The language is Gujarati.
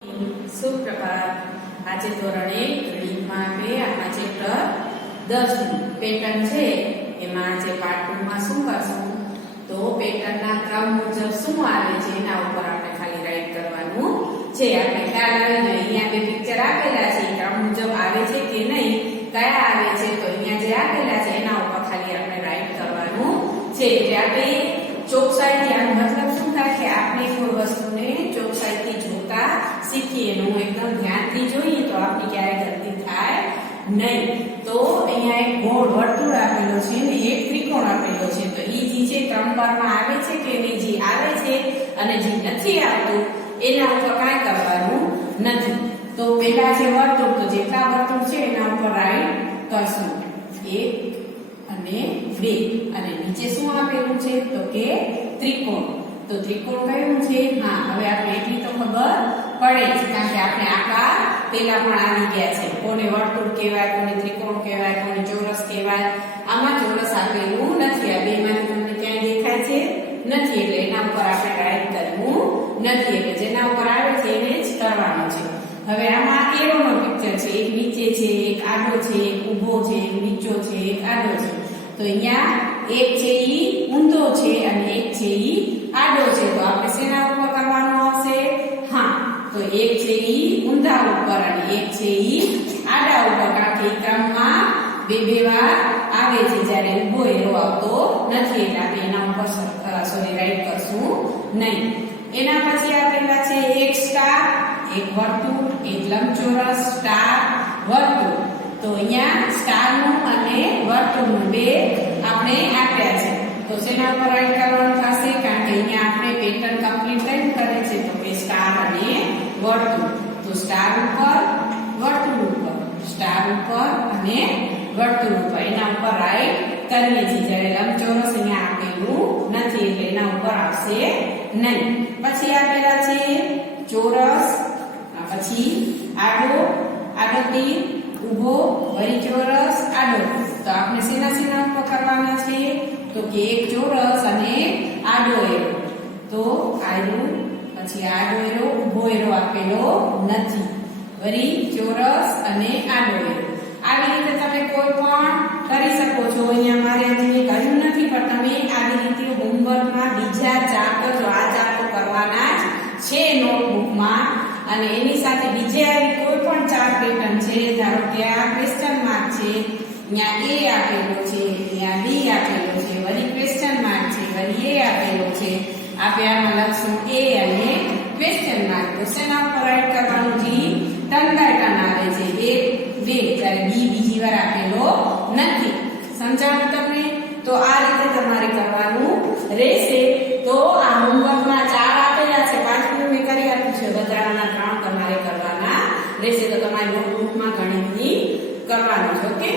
સુપ્રભાત। આજે ધોરણ 1 ગણિતમાં આપણે આપણા ચેપ્ટર 10 નું પેટર્ન છે એમાં આજે પાર્ટ 2 માં શું કરશું તો પેટર્નના ક્રમ મુજબ શું આવે છે એના ઉપર આપણે ખાલી રાઈટ કરવાનું છે। આપણે ખ્યાલ આવી જોઈએ અહીંયા બે પિક્ચર આપેલા છે ક્રમ મુજબ આવે છે કે નહીં કયા આવે છે તો અહીંયા જે આપેલા છે એના ઉપર ખાલી આપણે રાઈટ કરવાનું છે। એટલે આપણે ચોકસાઈથી આનો મતલબ શું થાય કે આપણે કોઈ વસ્તુને ચોકસાઈથી જોતા શીખીએ એનું એકદમ ધ્યાનથી જોઈએ તો આપણે ક્યારેય ગલતી થાય નહીં। તો અહીંયા એક ગોળ વર્તુળ આપેલો છે ને એક ત્રિકોણ આપેલો છે તો ઈ જે છે ક્રમવારમાં આવે છે કે નહીં જે આવે છે અને જે નથી આવતું એના ઉપર કાંઈ કરવાનું નથી। તો પહેલા છે વર્તુળ તો જેટલા વર્તુળ છે એના ઉપર રાઈટ કરશું 1 અને 2 અને નીચે શું આપેલું છે તો કે ત્રિકોણ। તો ત્રિકોણ કયું છે હા હવે આપણે એટલી તો ખબર પડે છે કારણ કે આપણે આકાર પેલા પણ આવી ગયા છે કોને વર્તુળ કહેવાય કોને ત્રિકોણ કહેવાય કોને ચોરસ કહેવાય। આમાં ચોરસ આપેલું નથી આ બેમાંથી તમને ક્યાંય દેખાય છે નથી એટલે એના ઉપર આપણે રાઈટ કરવું નથી એટલે જેના ઉપર આવે છે એને જ કરવાનું છે। હવે આમાં એરોનો પિક્ચર છે એક નીચે છે એક આડો છે એક ઊભો છે એક નીચો છે એક આડો છે તો અહીંયા એક છે ઈ ઊંધો છે અને એક છે ઈ આડો છે તો આપણે શેના ઉપર કરવાનું આવશે હા તો એક છે ઈ ઊંધા ઉપર અને એક છે ઈ આડા ઉપર કારણ કે ક્રમમાં બે વાર આવે છે જ્યારે ઊભો એરો આવતો નથી એટલે આપણે એના ઉપર સોરી રાઈટ કરશું નહીં। એના પછી આપેલા છે એક સ્ટાર એક વર્તુળ એક લંબચોરસ સ્ટાર વર્તુળ તો અહીંયા સ્ટારનું અને વર્તુળનું બે આપણે આપ્યા છે તો શેના ઉપર રાઈટ કરવાનું થશે કારણ કે અહીંયા આપણે પેટર્ન કમ્પ્લીટ કઈ કરે છે તો કે સ્ટાર અને વર્તુળ તો સ્ટાર ઉપર વર્તુળ ઉપર સ્ટાર ઉપર અને વર્તુળ ઉપર એના ઉપર રાઈટ કરીએ છીએ જ્યારે લંબચોરસ અહીંયા આપેલું નથી એટલે એના ઉપર આવશે નહીં। પછી આપેલા છે ચોરસ પછી આડો આડો તીર ઊભો વળી ચોરસ આડો તો આપણે શેના ઉપર કરવાના છે તો કે એક ચોરસ અને આડો એરો તો આડો પછી આડો એરો ઊભો એરો આપેલો નથી વળી ચોરસ અને આડો એરો આવી રીતે તમે કોઈ પણ કરી શકો છો। અહીંયા મારે હજી કર્યું નથી પણ તમે આવી રીતે હોમવર્કમાં બીજા ચાર્ટ જો આ ચાર્ટ કરવાના જ છે નોટબુકમાં અને એની સાથે બીજે આવી કોઈ પણ ચાર્ટ પેટર્ન છે ધારો કે આ ક્વેશ્ચન માર્ક છે અહીંયા એ આપેલો છે અહીંયા બી આપેલો છે વળી ક્વેશ્ચન માર્ક છે વળી એ આપેલો છે આપણે આમાં લખશું એ અને ક્વેશ્ચન માર્ક તો શેના ઉપર રાઈટ કરવાનું જી ટર્ન બાય ટર્ન આવે છે 1 2 જ્યારે બી બીજી વાર આપેલો નથી સમજાણું તમને તો આ રીતે તમારે કરવાનું રહેશે। તો આ હોમવર્કમાં 4 આપેલા છે 5 મેં કરી આપ્યું છે વધારાના 3 તમારે કરવાના રહેશે તો તમારી નોટબુકમાં ગણિતની કરવાનું છે ઓકે।